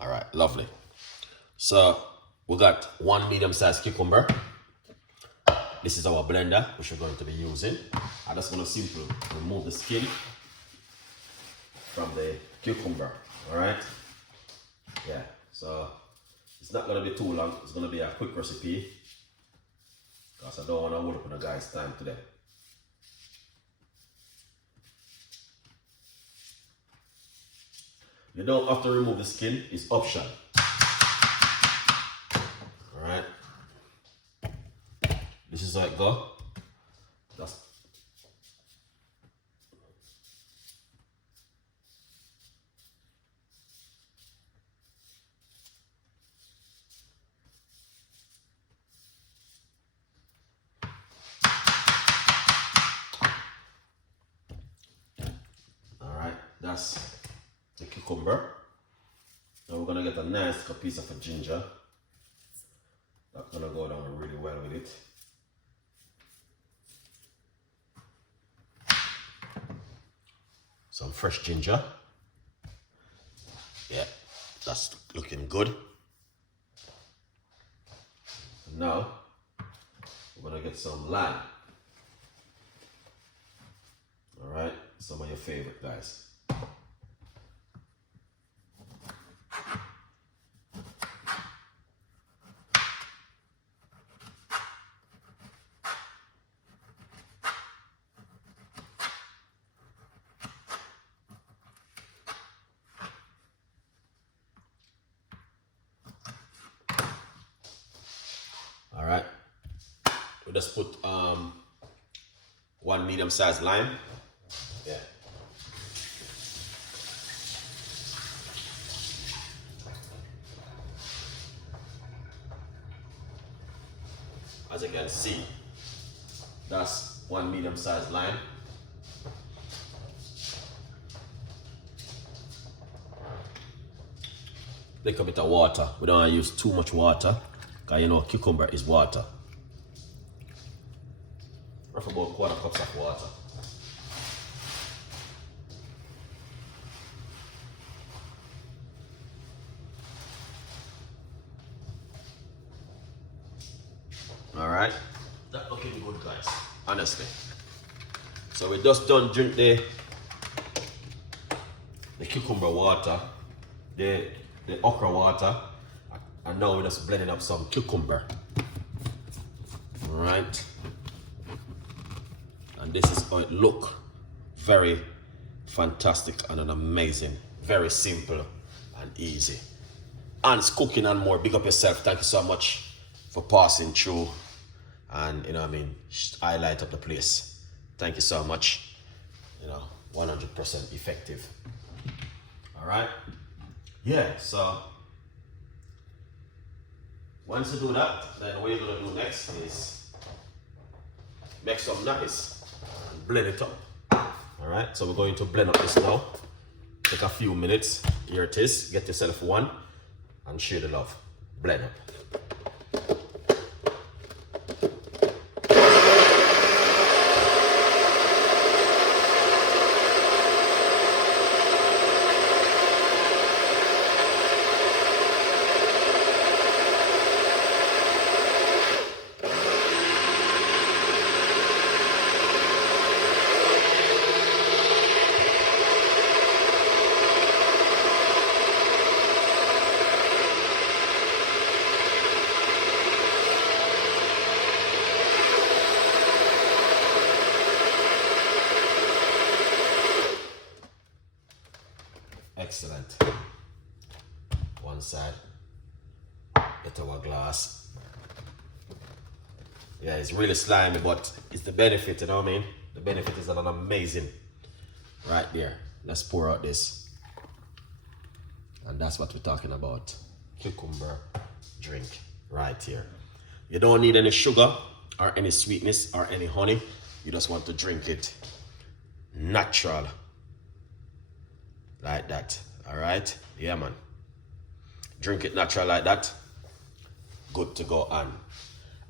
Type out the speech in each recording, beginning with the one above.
All right, lovely. So we got one medium-sized cucumber. This is our blender, which we're going to be using. I'm just going to simply remove the skin from the cucumber. All right. Yeah. So it's not going to be too long. It's going to be a quick recipe because I don't want to hold up on the guy's time today. You don't have to remove the skin, it's optional. Alright. This is how it goes. Alright, that's the cucumber. Now we're gonna get a nice piece of a ginger. That's gonna go down really well with it. Some fresh ginger. Yeah, that's looking good. Now we're gonna get some lime. All right, some of your favorite guys. All right, we just put one medium-sized lime. Yeah. As you can see, that's one medium-sized lime. Take a bit of water. We don't want to use too much water because you know cucumber is water. Roughly about 1/4 cups of water. All right, that looking good, guys. Honestly. So we just done drink the cucumber water, the okra water, and now we're just blending up some cucumber. All right, and this is how it look. Very fantastic and an amazing, very simple and easy. And it's cooking and more. Big up yourself. Thank you so much for passing through and highlight up the place. Thank you so much. 100% effective. All right. Yeah. So once you do that, then what you're gonna do next is make some nice and blend it up. All right. So we're going to blend up this now. Take a few minutes. Here it is. Get yourself one and share the love. Blend up. Excellent. One side. Get our glass. Yeah, it's really slimy, but it's the benefit, you know what I mean? The benefit is an amazing. Right there. Let's pour out this. And that's what we're talking about. Cucumber drink right here. You don't need any sugar or any sweetness or any honey. You just want to drink it natural. Like that. All right. Yeah, man. Drink it natural like that. Good to go on.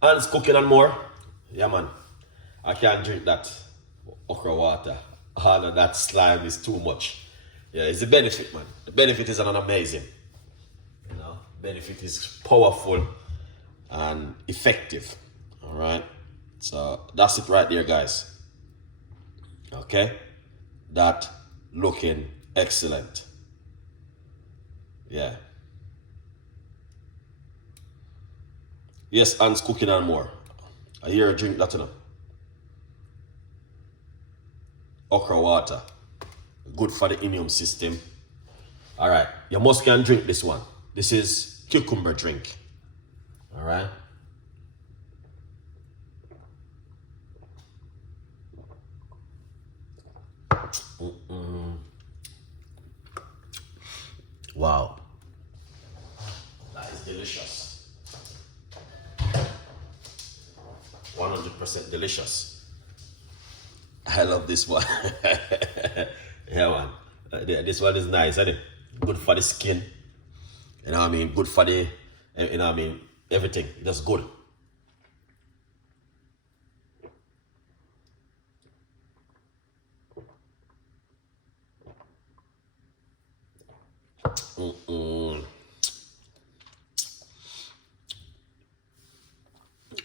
And it's cooking and more. Yeah, man. I can't drink that okra water. All of that slime is too much. Yeah, it's the benefit, man. The benefit is an amazing. benefit is powerful and effective. All right. So that's it right there, guys. Okay. That looking excellent. Yeah. Yes, Ant's cooking and more. I hear a drink that, you know. Okra water. Good for the immune system. All right. You must can drink this one. This is cucumber drink. All right. Wow. That is delicious. 100% delicious. I love this one. Yeah, man. This one is nice, isn't it? Good for the skin. You know what I mean? Good for the, you know what I mean? Everything. Just good.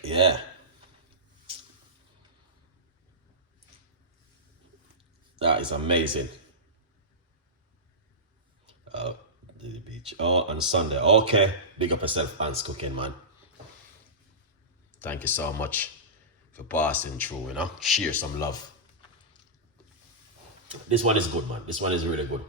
Yeah. That is amazing. The beach. Oh, on Sunday. Okay. Big up yourself, Ant's cooking, man. Thank you so much for passing through, you know. Share some love. This one is good, man. This one is really good.